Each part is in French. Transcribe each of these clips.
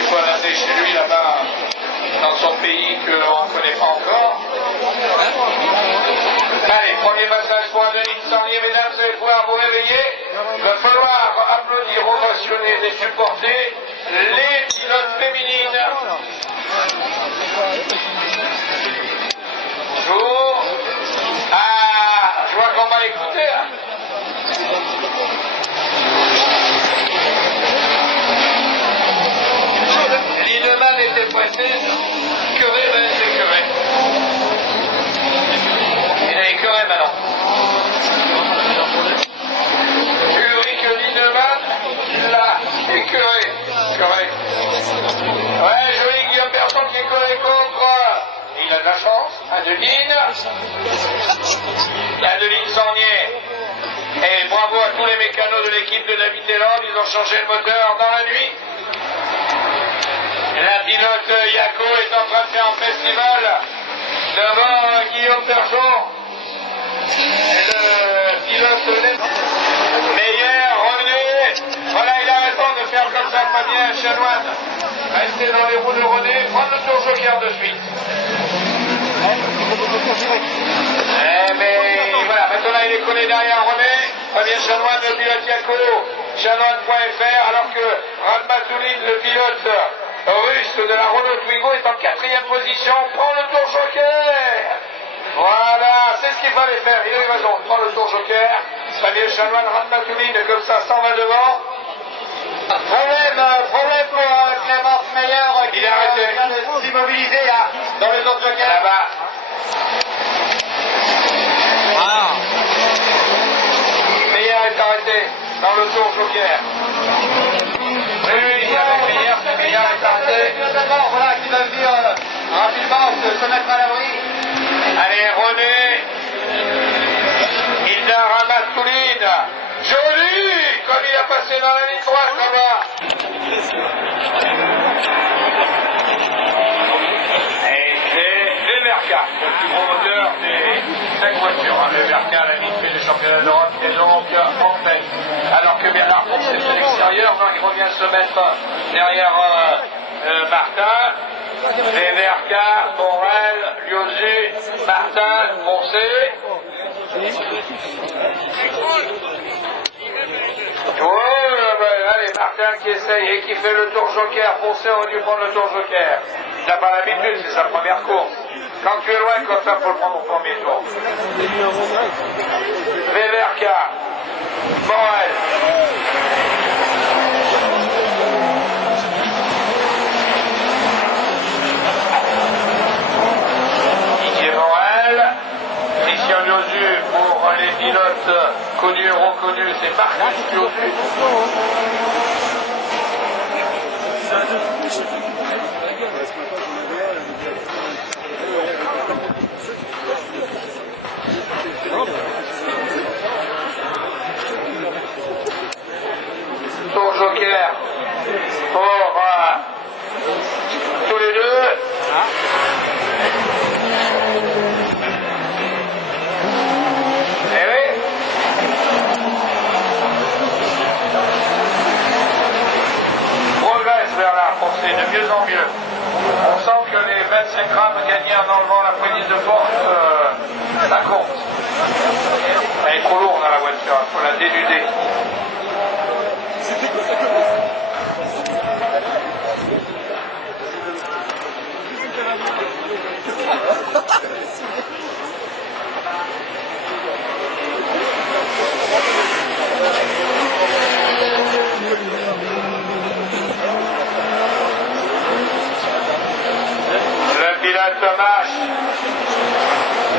qu'il soit lavé chez lui là-bas, dans son pays qu'on ne connaît pas encore. Allez, premier massage pour Adeline Sarnier, mesdames, vous allez pouvoir vous réveiller. Il va falloir applaudir, ovationner et supporter les pilotes féminines. Bonjour. Ah, je vois qu'on va écouter là. Linnemann était pressé, Curé va être écœuré. Il est écœuré maintenant. Ulrich Linnemann l'a écœuré. Correct. Ouais, joli Guillaume Bertrand qui est collé contre. Il a de la chance. Adeline Sarnier. Et bravo à tous les mécanos de l'équipe de David Deslandes. Ils ont changé le moteur dans la nuit. La pilote Yako est en train de faire un festival devant Guillaume Bergeon. Le pilote Meyer, René. Voilà, il a raison de faire comme ça, Fabien Chanoine. Restez dans les roues de René, prendre le tour joker de suite. Mais voilà, maintenant il est collé derrière René. Fabien Chanoine, le pilote Yako, chanoine.fr, alors que Radmatouline, le pilote russe de la Renault Twingo, est en 4e position. Prends le tour joker. Voilà, c'est ce qu'il fallait faire. Il a eu raison. Prends le tour joker. Fabien Chanoine, Radmatouline, comme ça, s'en va devant. Problème pour Clément Meyer qui vient de s'immobiliser là, dans les autres jokers. Là-bas. Ah. Meyer est arrêté dans le tour joker. Oui, avec Meyer est arrêté. Voilà, qui va venir rapidement se mettre à l'abri. Allez, René. Hilda Radmatouline. Joli, comme il a passé dans la ligne droite là-bas. Et c'est Leverka, le plus gros moteur des 5 voitures. Leverka, la vitrine du championnat d'Europe, est donc en tête. Alors que Bernard Fox est à l'extérieur, donc il revient se mettre derrière Martin. Leverka, Morel, Liozu, Martin, Foncé. Allez, Martin qui essaye et qui fait le tour joker. Foncé aurait dû prendre le tour joker. Il n'a pas l'habitude, c'est sa première course. Quand tu es loin comme ça, il faut le prendre au premier tour. Leverka, Morel. Didier Morel. Christian Liozu pour les pilotes connus, reconnus, c'est Marcus Liozu. Tour joker pour tous les deux. C'est de mieux en mieux. On sent que les 25 grammes gagnés en enlevant la prise de force, ça compte. Elle est trop lourde dans la voiture, il faut la dénuder. Thomas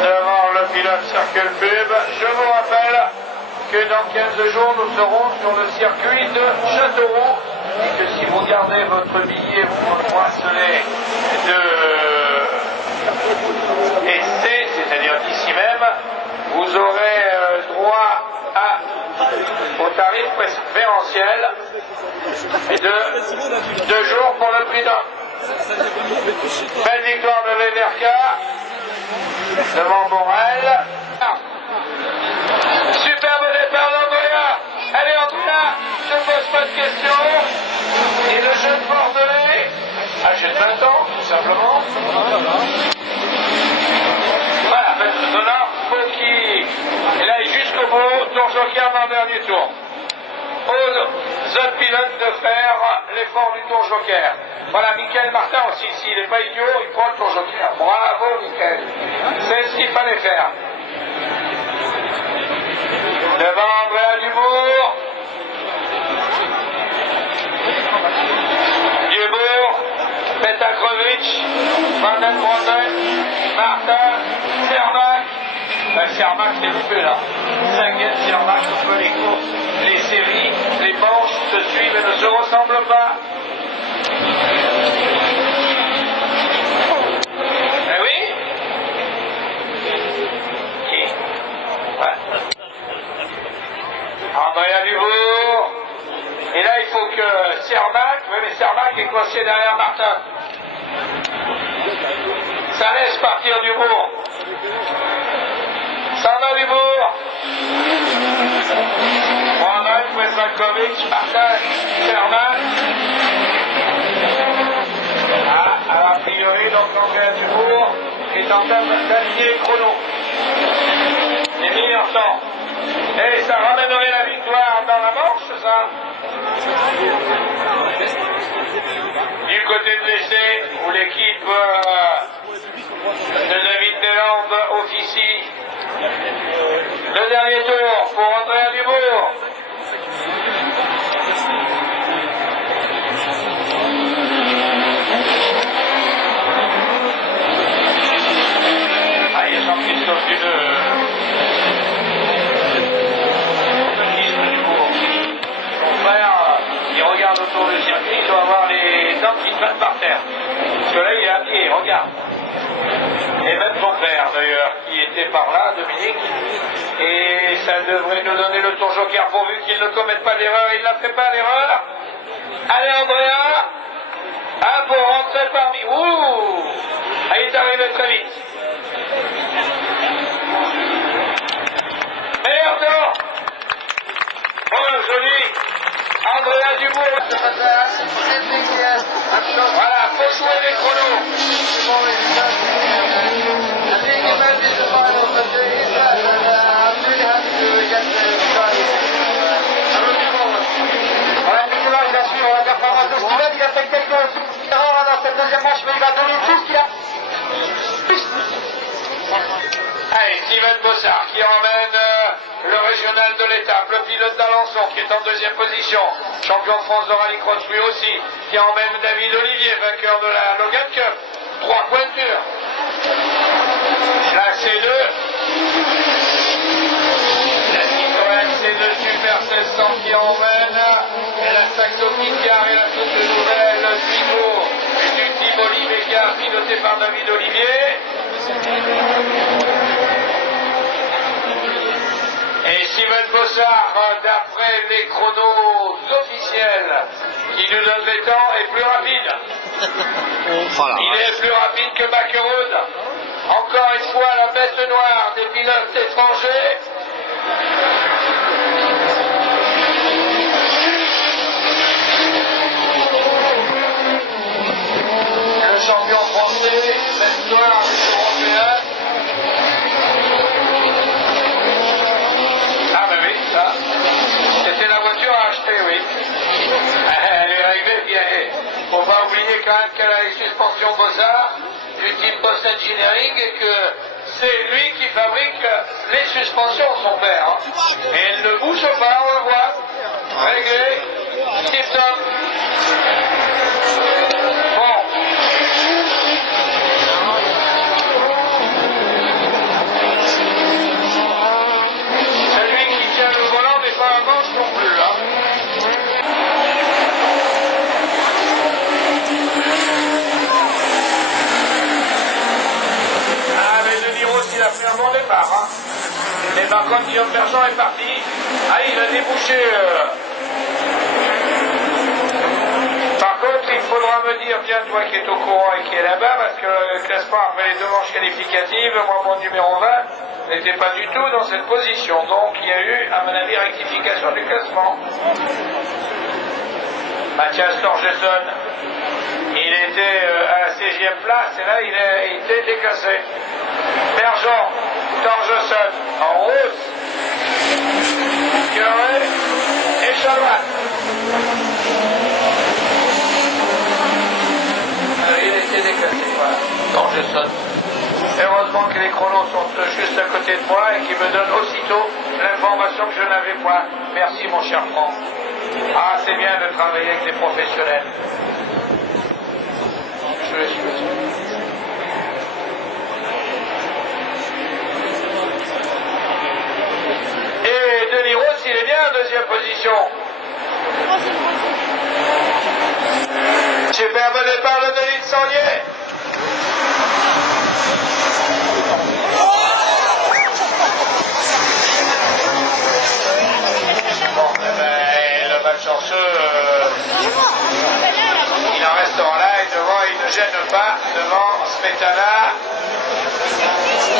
devant le pilote Circle Pub. Je vous rappelle que dans 15 jours, nous serons sur le circuit de Châteauroux et que si vous gardez votre billet, votre bracelet de essai, c'est-à-dire d'ici même, vous aurez droit au tarif préférentiel et de 2 jours pour le prix d'un. Belle victoire de Leverka devant Morel. Superbe départ d'Andrea. Allez Andrea, je ne pose pas de questions. Et le jeune Bordelais simplement. Voilà, maintenant, faut qu'il aille jusqu'au bout, tour joker dans le dernier tour. Aux autres pilotes de faire l'effort du tour joker. Voilà, Michael Martin aussi, s'il n'est pas idiot, il prend le tour joker. Bravo, Michael. C'est ce qu'il fallait faire. Devant Andrea Dubourg. Petakrovic, Van den Bronden, Martin, Cermak. Cermak c'est loupé là. Sagan, Cermak, on peut les courses, les séries, les manches se suivent et ne se ressemblent pas. Eh oui. Qui? Ouais. Andrea Dubourg. Et là, il faut que Cermak, oui, mais Cermak est coincé derrière Martin. Ça laisse partir Dubourg. Ça va Dubourg. Mohamed, Petrakovic, Martin, Cermak. Ah, a priori, donc Andrea Dubourg est en train d'aligner le chrono. Les meilleurs temps. Et ça ramènerait la victoire dans la manche, ça. Du côté de l'essai, où l'équipe de David Deland officie le dernier tour pour Andrea Dubourg. Ah, il y a Jean-Christophe Duneux. Autour du circuit, il doit avoir les dents qui se mettent par terre. Parce que là, il est à pied, regarde. Et même son père, d'ailleurs, qui était par là, Dominique. Et ça devrait nous donner le tour joker pourvu qu'il ne commette pas d'erreur. Il n'a fait pas l'erreur. Allez, Andrea. Ah, pour rentrer parmi... Ouh. Ah, il est arrivé très vite. Merde. Oh, joli. Andrea Dubourg. Voilà, faut jouer les chronos. Voilà, Nicolas, il va suivre la performance de Steven. Il a fait quelques erreurs dans cette deuxième manche, mais il va donner tout ce qu'il a. Allez, Steven Bossard qui emmène le régional de l'étape, le pilote d'Alençon qui est en deuxième position, champion de France de rallycross lui aussi, qui emmène David Olivier, vainqueur de la Logan Cup, 3 pointures. La C2, la Citroën C2 Super 1600 qui emmène, et la Saxo Picard et la toute nouvelle Twingo du team Olivier Car, piloté par David Olivier. Et Steven Bossard, d'après les chronos officiels qui nous donnent les temps, est plus rapide. Il est plus rapide que Backerud. Encore une fois, la bête noire des pilotes étrangers. Le champion français, bête noire européen. C'était la voiture à acheter, oui. Elle est réglée bien. Faut pas oublier quand même qu'elle a les suspensions Bossard du type Post Engineering et que c'est lui qui fabrique les suspensions, son père. Hein. Et elle ne bouge pas, on le voit. Réglé. Tip top. Bon. Celui qui tient le volant n'est pas un manche non plus, là. Ah, mais De Niro, il a fait un bon départ, hein. Mais par contre, Guillaume Bergeon est parti. Ah, il a débouché. Par contre, il faudra me dire, tiens, toi qui es au courant et qui est là-bas, parce que le classement après les 2 manches qualificatives, moi, mon numéro 20, n'était pas du tout dans cette position. Donc, il y a eu, à mon avis, rectification du classement. Mathias Torgesson Il était à la 16e place et là il a été déclassé. Bergeron, Torgeson, en rousse, Curé et Chalouat. Il était déclassé, voilà, Torgeson. Heureusement que les chronos sont juste à côté de moi et qu'ils me donnent aussitôt l'information que je n'avais pas. Merci mon cher Franck. Ah, c'est bien de travailler avec des professionnels. Je le suis. Et Denis Ross, il est bien en deuxième position. Superbe départ de Denis Sandier. Bon, le malchanceux, il en restera là et devant, il ne gêne pas devant Smetana.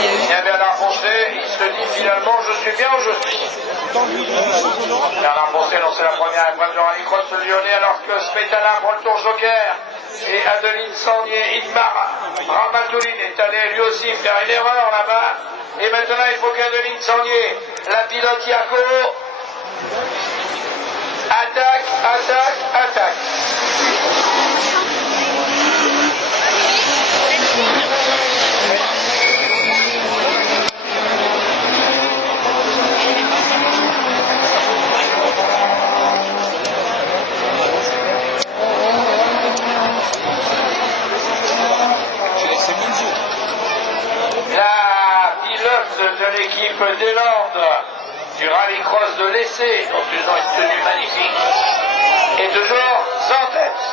Et Bernard Poncet, il se dit finalement, je suis bien où je suis. Bernard Poncet, non, c'est la première épreuve de rallycross lyonnais, alors que Smetana prend le tour joker. Et Adeline Sandier, Idmar Ramatoline est allé lui aussi faire une erreur là-bas. Et maintenant, il faut qu'Adeline Sandier, la pilote Yako, attaque, attaque, attaque. La pilote de l'équipe des Landes du rallycross de l'essai, dont ils ont une tenue magnifique, est toujours en tête.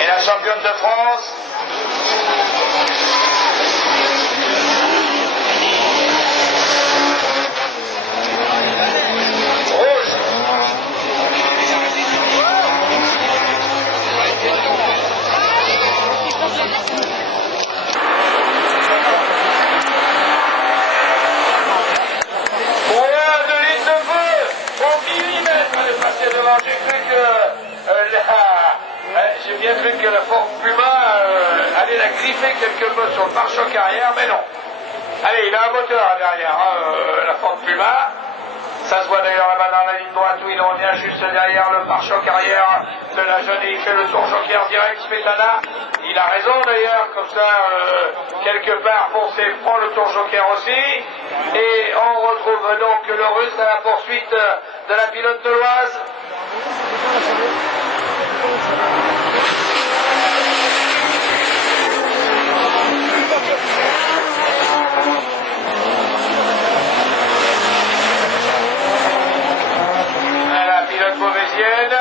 Et la championne de France, rouge. J'ai bien cru que la Ford Puma allait la griffer quelque peu sur le pare-choc arrière, mais non. Allez, il a un moteur derrière, la Ford Puma. Ça se voit d'ailleurs là-bas dans la ligne droite où il revient juste derrière le pare-choc arrière de la jeune et il fait le tour joker direct. Smetana, il a raison d'ailleurs, comme ça, quelque part, Poncet prend le tour joker aussi. Et on retrouve donc le Russe à la poursuite de la pilote de l'Oise. La pilote beauvaisienne.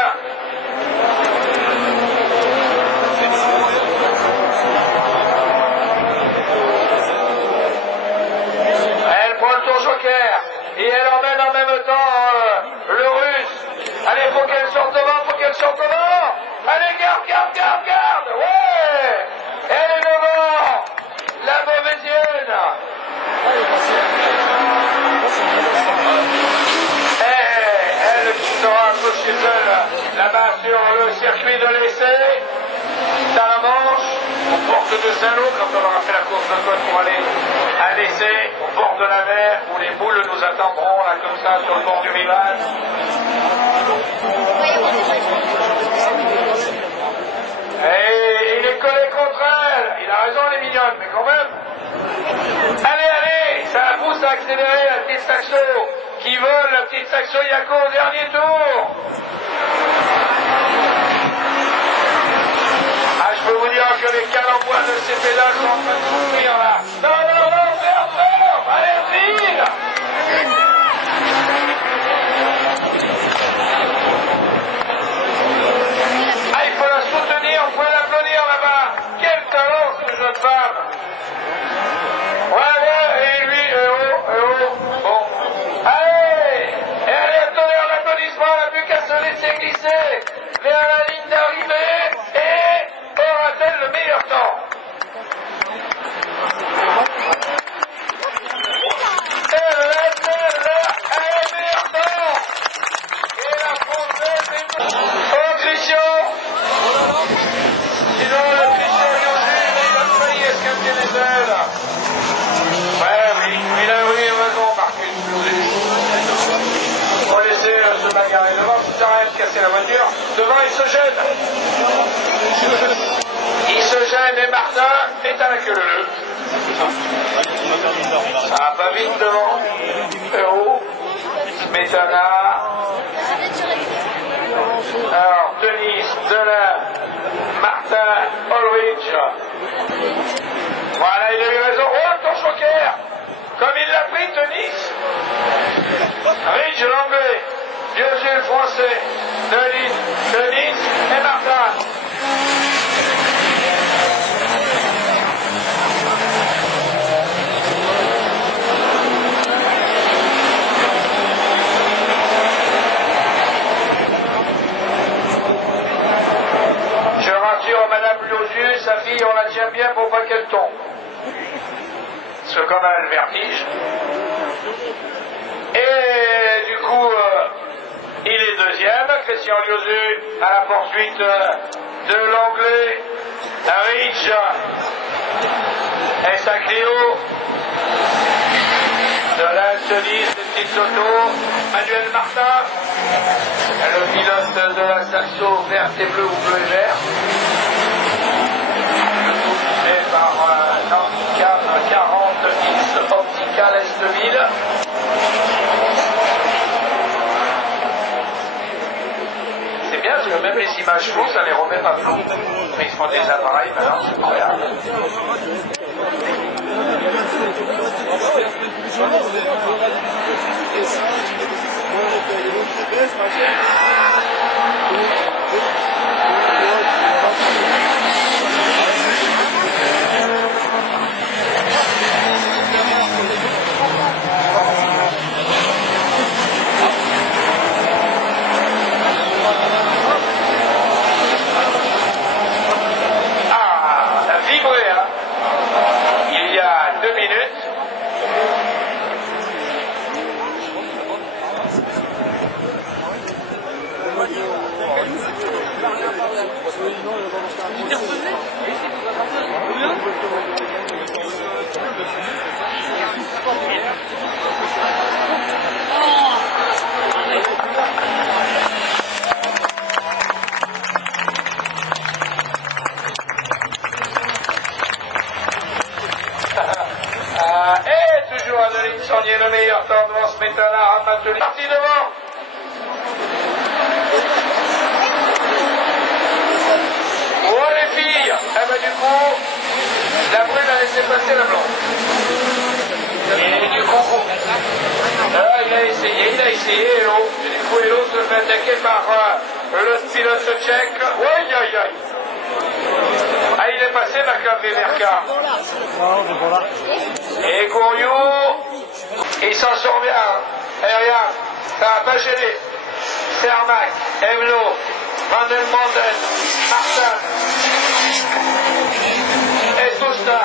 Elle prend le tour joker et elle emmène en même temps le Russe. Allez, faut qu'elle sorte devant, faut qu'elle sorte devant. Allez, garde, garde, garde, garde. Ouais, elle est devant, la beauvaisienne. Elle sera un peu chez elle là-bas sur le circuit de l'essai. Dans la Manche, aux portes de Saint-Lô, quand on aura fait la course de côte pour aller à l'essai, au bord de la mer, où les boules nous attendront, là, comme ça, sur le bord du rivage. Et il est collé contre elle. Il a raison, elle est mignonne, mais quand même. Allez, allez, ça pousse à accélérer la petite Saxo qui vole, la petite Saxo Yako au dernier tour. Ah, je peux vous dire que les cales en bois de ces pédales sont en train de souffrir là. Non, non, non, ferme, allez, vite. Ah, il faut la soutenir, on peut l'applaudir là-bas. Quel talent, cette jeune femme. Ouais, et lui, bon. Allez, et allez, attendez un applaudissement, elle n'a plus qu'à se laisser glisser vers la ligne d'arrivée et aura-t-elle le meilleur temps? Elle a le meilleur temps. Et la Française est... s'arrête, casser la voiture. Devant, il se gêne. Il se gêne et Martin est à la queue leu. Ah, pas vite devant. Héros. Smetana. Alors, Denis, Delin, Martin, Ulrich. Voilà, il a eu raison. Oh, ton choquer. Comme il l'a pris, Denis. Ridge, l'anglais. Dieu, le français. Denis et Martin. Je rassure Madame Lozieux, sa fille, on la tient bien pour pas qu'elle tombe. Parce que comme elle a le vertige. Et du coup, il est deuxième. Christian Liozeux à la poursuite de l'anglais Rich et sa Cléo. De la Denise, de petite Soto, Manuel Martin, le pilote de la Saxo verte et bleu ou bleu et vert. Et par handicap 40X Optical S2000. C'est bien parce que même les images floues, ça les remet pas floues. Mais ils font des appareils maintenant, c'est incroyable. Ah, ça a vibré, hein. Il y a 2 minutes. Et toujours Adeline Sornier, le meilleur temps devant Smetana, Ramatoli. Parti devant. Oh les filles. Eh ben du coup, la brune a laissé passer la blonde. Et du coup, il a essayé, et l'autre. Du coup, et l'autre se fait attaquer par le pilote tchèque. Aïe aïe aïe. Ah, il est passé Marc Veverka. Et Gouriou, il s'en sort bien. Et regarde, ça n'a pas gêné. Cermak, Evno, Van den Monden, Martin. Et tout ça.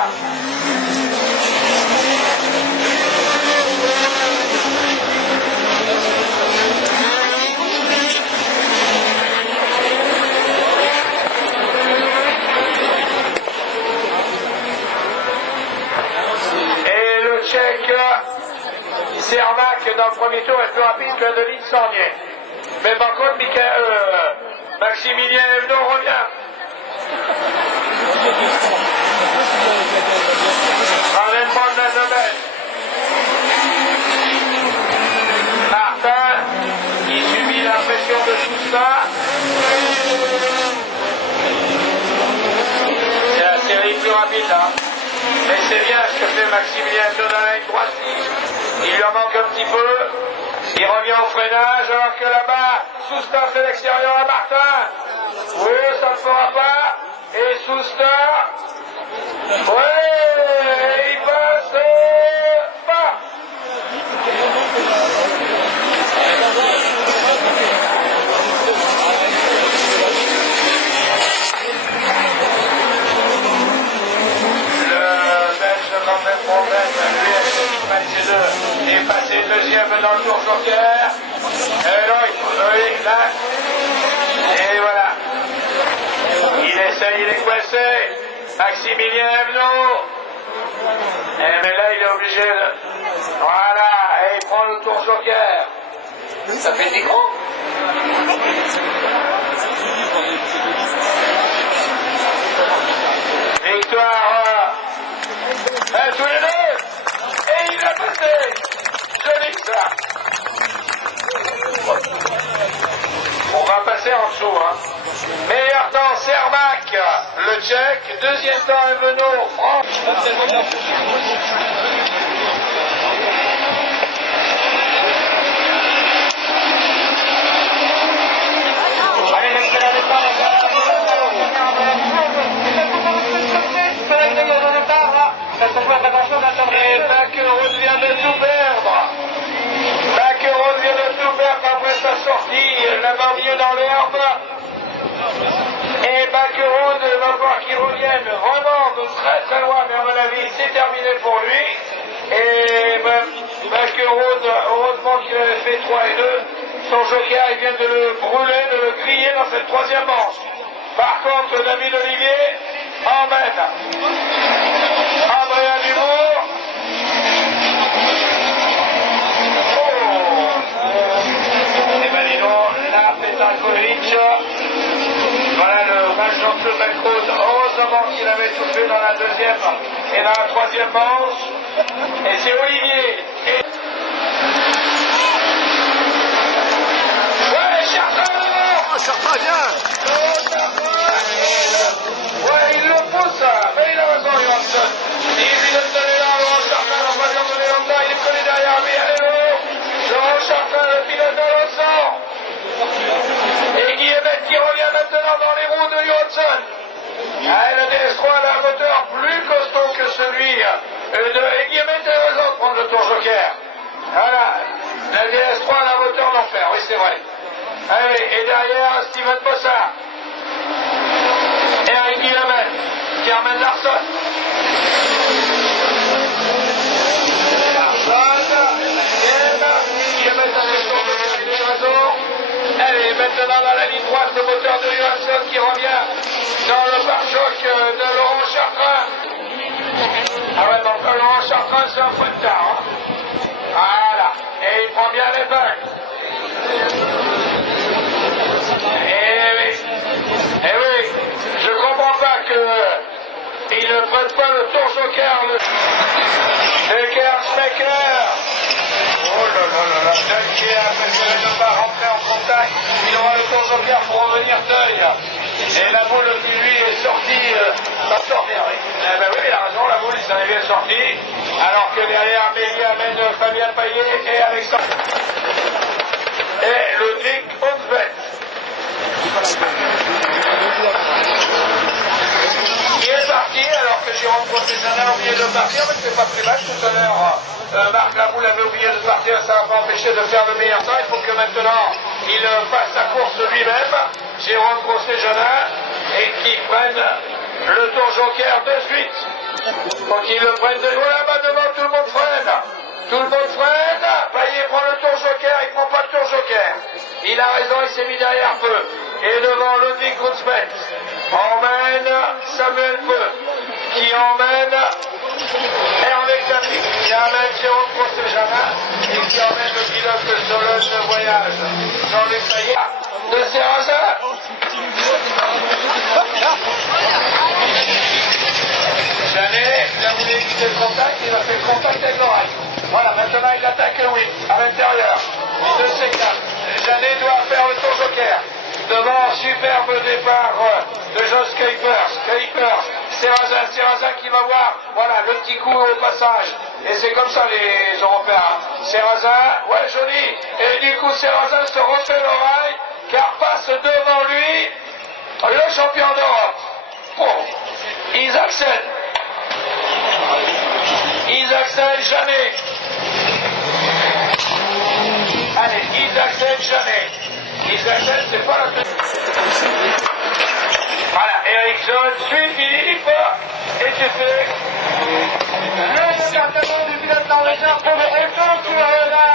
Cermak, dans le premier tour, est plus rapide que Denis Sornier. Mais par contre, Maximilien Evno revient. Enlèvement de la domaine. Martin, qui subit la pression de tout ça. C'est la série plus rapide là. Mais c'est bien ce que fait Maximilien Evno dans la ligne droite. Il lui en manque un petit peu. Il revient au freinage alors que là-bas, Souster fait l'extérieur à Martin. Oui, ça ne fera pas. Et Souster. Oui, il passe pas. Il est passé deuxième dans le tour joker. Et là, et voilà. Il essaye, il est coincé. Maximilien Evno. Mais là, il est obligé de... Voilà, et il prend le tour joker. Ça fait des gros. c'est en dessous. Hein. Meilleur temps, Cermak, le Tchèque. Deuxième temps, Evenot, France. Et Baquerode vient de tout perdre. Baquerode vient de tout perdre après sa sortie. Là-bas au milieu dans l'herbe. Et Baquerode va voir qu'il revienne vraiment de très très loin, mais à mon avis, c'est terminé pour lui. Et Baquerode, heureusement qu'il avait fait 3 et 2. Son joker, il vient de le brûler, de le griller dans cette troisième manche. Par contre, David Olivier emmène Andrea Dubourg. Et ben dis donc, là, Petankovic. Voilà le match d'entre Baquerode. Heureusement qu'il avait tout fait dans la deuxième et dans la troisième manche. Et c'est Olivier. Chartrand, bien. Ouais, il le pousse, mais il a raison, Johansson. Il lui donne donner là, Laurent Chartrand, on va lui en donner longtemps, il est collé derrière lui, allez, Laurent Chartrand, le pilote de l'Ossan. Et Guillemette qui revient maintenant dans les roues de Johansson. Ah, le DS3 a un moteur plus costaud que celui de... Et Guillemette a raison de prendre le tour joker. Voilà, le DS3 a un moteur d'enfer, oui, c'est vrai. Allez, et derrière, Steven Bossard. Eric Guillemette, qui emmène Larson. Guillemette avec son combinaison. Allez, maintenant dans la ligne droite, le moteur de Johansson qui revient dans le pare-choc de Laurent Chartrand. Ah ouais, donc Laurent Chartrand, c'est un peu de tard. Hein. Voilà, et il prend bien les bugs. Eh oui, je comprends pas qu'il ne prenne pas le tour joker, le Schmecker. Oh là là là là, Deuil qui a préféré ne pas rentrer en contact. Il aura le tour joker pour revenir Deuil. Et la boule qui lui est sortie, va sortir, oui. Eh ben oui, il a raison, la boule, il s'en est bien sortie. Alors que derrière, Amélie amène Fabien Payet et Alexandre. Et Ludwig Hunsvet. Qui est parti alors que Jérôme Professionnel a oublié de partir, mais c'est pas plus mal tout à l'heure. Marc Laboule avait oublié de partir, ça n'a pas empêché de faire le meilleur temps. Il faut que maintenant il fasse sa course lui-même, Jérôme Grosset-Janin, et qu'il prenne le tour joker de suite. Faut qu'il le prenne de loin là-bas devant, tout le monde freine. Tout le monde freine. Payet prend le tour joker, il prend pas le tour joker. Il a raison, il s'est mis derrière peu. Et devant Ludwig Hunsvet, emmène Samuel Peu, qui emmène Hervé Capi, qui emmène Jérôme Grosset-Janin, et qui emmène le pilote de Sologne Voyage, Jean-Luc Maillard de Serrazin. Janet, il a voulu éviter le contact, il a fait le contact avec l'oreille. Voilà, maintenant il attaque Witt à l'intérieur. Il ne s'éclate. Janet doit faire le tour joker. Devant, superbe départ de Jos Kuipers. Serrazin qui va voir, voilà, le petit coup au passage. Et c'est comme ça les Européens. Hein. Serrazin, ouais, joli. Et du coup, Serrazin se refait l'oreille, car passe devant lui le champion d'Europe. Bon, Isaacsen, Janet. Allez, Janet. Isaacsen, c'est pas la peine. Voilà, Ericsson suit Philippe. Et tu fais le département du pilote norvégien pour le retour sur la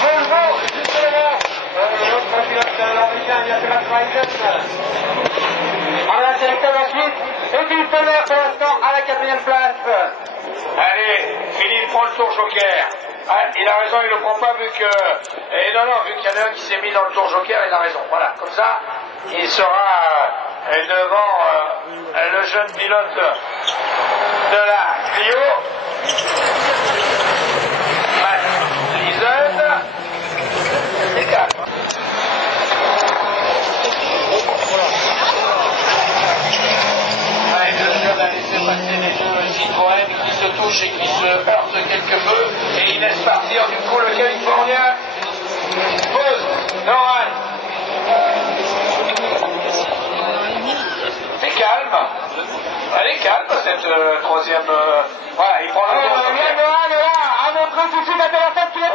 Volvo, justement. L'autre pilote norvégien, il a fait la Freisen. Voilà, sélectionne ensuite. Et Philippe Peller pour l'instant à la 4e place. Allez, Philippe prend le tour joker. Ah, il a raison, il ne le prend pas vu que... Et non, vu qu'il y en a un qui s'est mis dans le tour joker, il a raison. Voilà, comme ça, il sera devant le jeune pilote de la Clio. Lisen. Et 4. passer les deux Citroën qui se touchent et qui se heurtent quelque peu, et il laisse partir du coup le Californien. Pause, Noran. C'est calme. Elle est calme cette troisième. Voilà, il prend le tour. Noran est là, à montrer tout de suite à la tête qu'il est.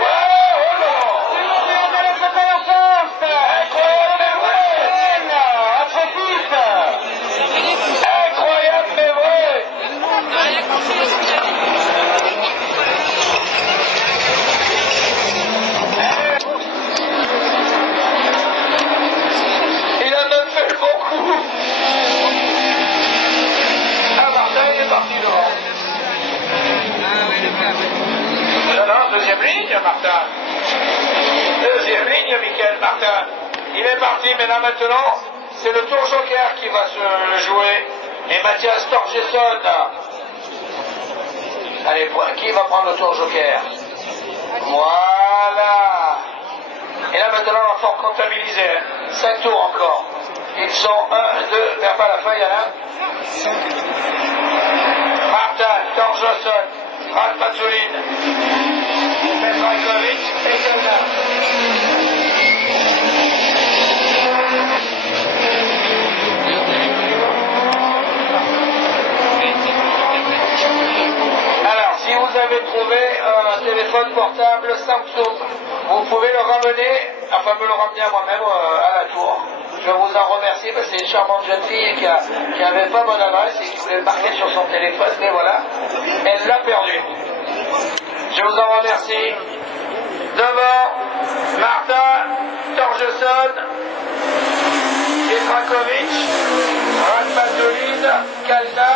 Deuxième ligne, Martin. Deuxième ligne, Michael Martin. Il est parti, mais là maintenant, c'est le tour joker qui va se jouer. Et Mathias Torgesson. Allez, qui va prendre le tour joker? Voilà. Et là maintenant, on va fort comptabiliser. 5 tours encore. Ils sont 1, 2, vers pas la fin, il y en a. Martin, Torgesson, Ralf Mazzolin, Petrakovic et Kalna. Alors, si vous avez trouvé un téléphone portable Samsung, vous pouvez le ramener, enfin me le ramener à moi-même à la tour. Je vous en remercie parce que c'est une charmante jeune fille qui avait pas bonne adresse et qui voulait le marquer sur son téléphone, mais voilà, elle l'a perdu. Je vous en remercie. Devant, Martin, Torgesson, Petrakovic, Ralf Mazzolin, Kalna.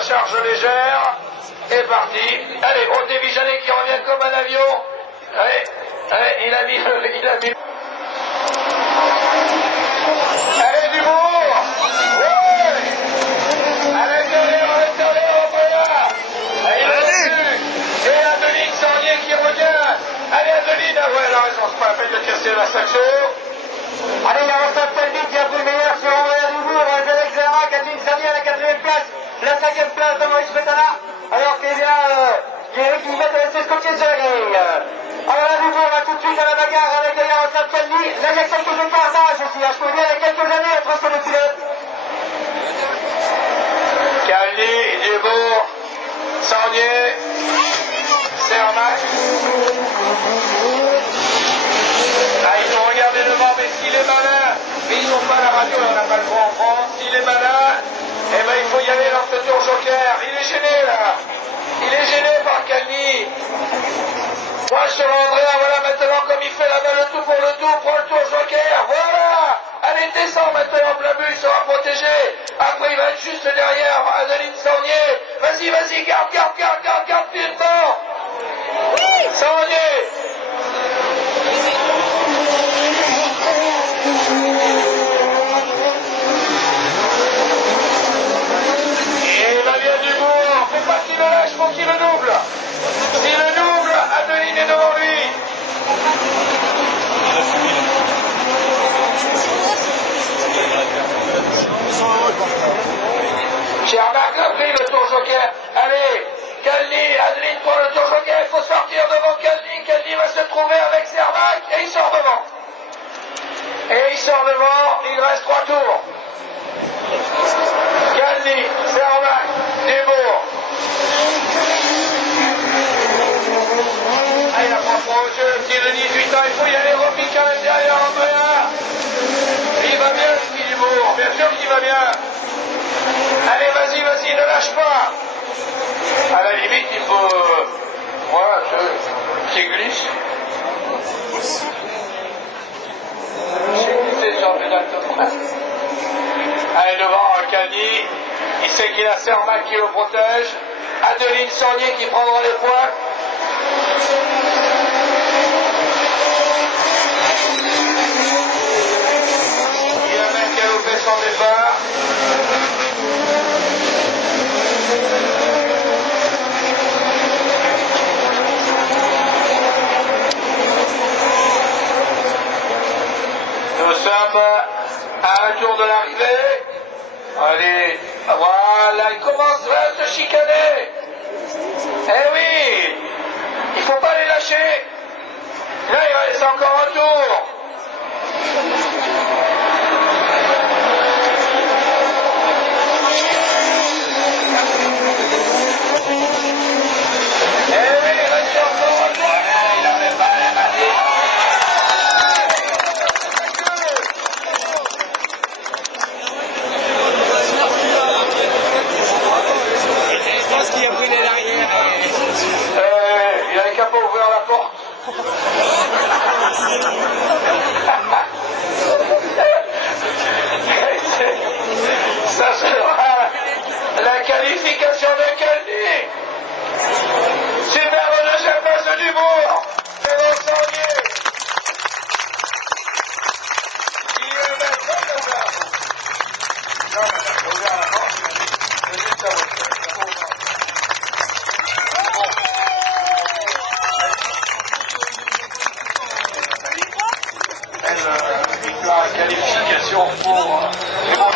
Charge légère est parti. Allez, au Dévisané qui revient comme un avion. Allez, allez, il a mis. Allez, Dubourg. Ouais. Allez, voilà. Allez, et Adeline Sarnier qui revient. Allez, Adeline. Ah ouais, elle a raison, c'est pas la peine de casser la saxo. Allez, il y a Rostov Telvik qui a pris le meilleur sur Andrea Dubourg, Alex Zerac, Adeline Sarnier à la 4e place. La 5e place de Maurice Pétana, alors qu'il y a Eric Guillet de rester scotché sur la grille. Alors là, Dubourg va tout de suite à la bagarre avec Yaroslav Kalny. Là, il y a quelques écarts d'âge aussi. Je peux dire, il y a quelques années entre ces deux pilotes. Kalny, Dubourg, Sarnier, Cermak. Ah, il faut regarder devant, mais s'il est malin, mais ils n'ont pas la radio, on n'a pas le droit en France. S'il est malin, eh ben il faut y aller dans ce tour joker. Il est gêné là. Il est gêné par Kalny. Moi sur Andrea, voilà maintenant comme il fait là-bas le tout pour le tout, prend le tour joker. Voilà. Allez, descends maintenant, Blabu, il sera juste derrière Adeline Saunier. Vas-y, vas-y, garde plus de temps. Saunier. Et va bien Dubourg. Faut pas qu'il le lâche, faut qu'il le double. S'il le double, Adeline est devant lui. Shermack a pris le tour joker. Allez, Kalni, Adeline prend le tour joker. Il faut sortir devant Kalni. Kalni va se trouver avec Shermack et il sort devant. Et il sort devant. Il reste 3 tours. Kalni, Shermack, Dubourg. Ah, il apprend pas au jeu. Le petit de 18 ans, il faut y aller. Romy quand même derrière en moyen. Il va bien, ce petit Dubourg. Bien sûr qu'il va bien. Allez, vas-y, vas-y, ne lâche pas. À la limite, il faut... Voilà, c'est glisse. C'est glissé sur le pédale de frein. Allez, devant Kalni. Il sait qu'il a Shermack qui le protège. Adeline Saunier qui prendra les points. Il a même galopé son départ. Nous sommes à un tour de l'arrivée. Allez, voilà, il commence à se chicaner. Eh oui, il ne faut pas les lâcher. Là, il va laisser encore un tour. Eh oui, il reste encore un tour. Il n'enlève pas la magie. Je pense qu'il a pris les l'arrière. Il n'avait qu'à pas ouvrir la porte. Ça sera la qualification de Kalni. Superbe deuxième place de Dubourg. Devant Saunier. Il est maintenant là. Non, mais il a ouvert la porte. Il a dit ça, la qualification pour... Oh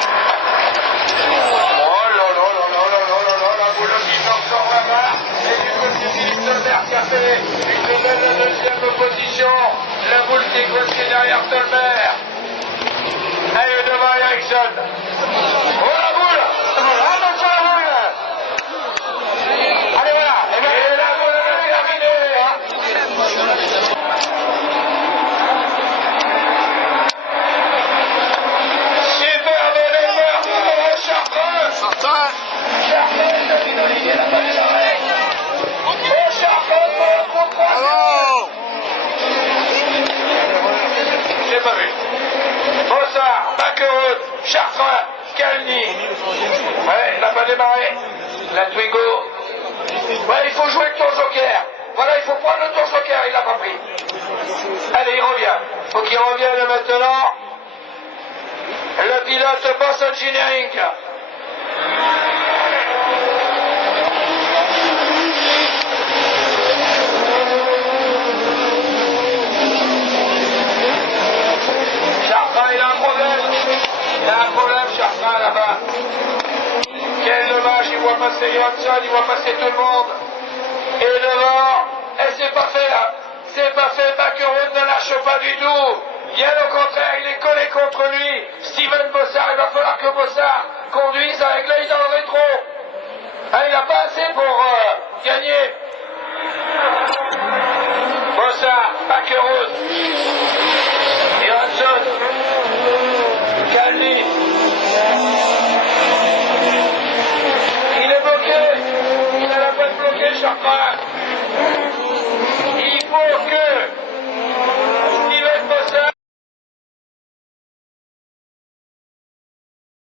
là là là là là là là là, la boule qui sort sur la barre. Et du côté Philippe Tolmer qui a fait une belle deuxième position. La boule qui est coincée derrière Tolmer. Allez, devant Eriksson. Oh la boule. Attention à la boule. Allez, voilà. Et la boule est terminée. J'ai pas vu. Bossard, Bacquerot, Chartrand, Kalni. Ouais, il n'a pas démarré. La Twigo. Ouais, il faut jouer le tour joker. Voilà, il faut prendre le tour joker, il l'a pas pris. Allez, il revient. Faut qu'il revienne maintenant. Le pilote Boss Engineering. Chartrand, il a un problème. Il a un problème, Chartrand, là-bas. Quel dommage, il voit passer Johansson, il voit passer tout le monde. Et devant, et c'est pas fait, hein. C'est pas fait, Bacquerot ne lâche pas du tout. Bien au contraire, il est collé contre lui. Steven Bossard, il va falloir que Bossard conduise avec l'œil dans le rétro. Hein, il n'a pas assez pour gagner. Bossard, Bacquerot, Johansson, Kalni. Il est bloqué. Il a la boîte bloquée, Chartrand.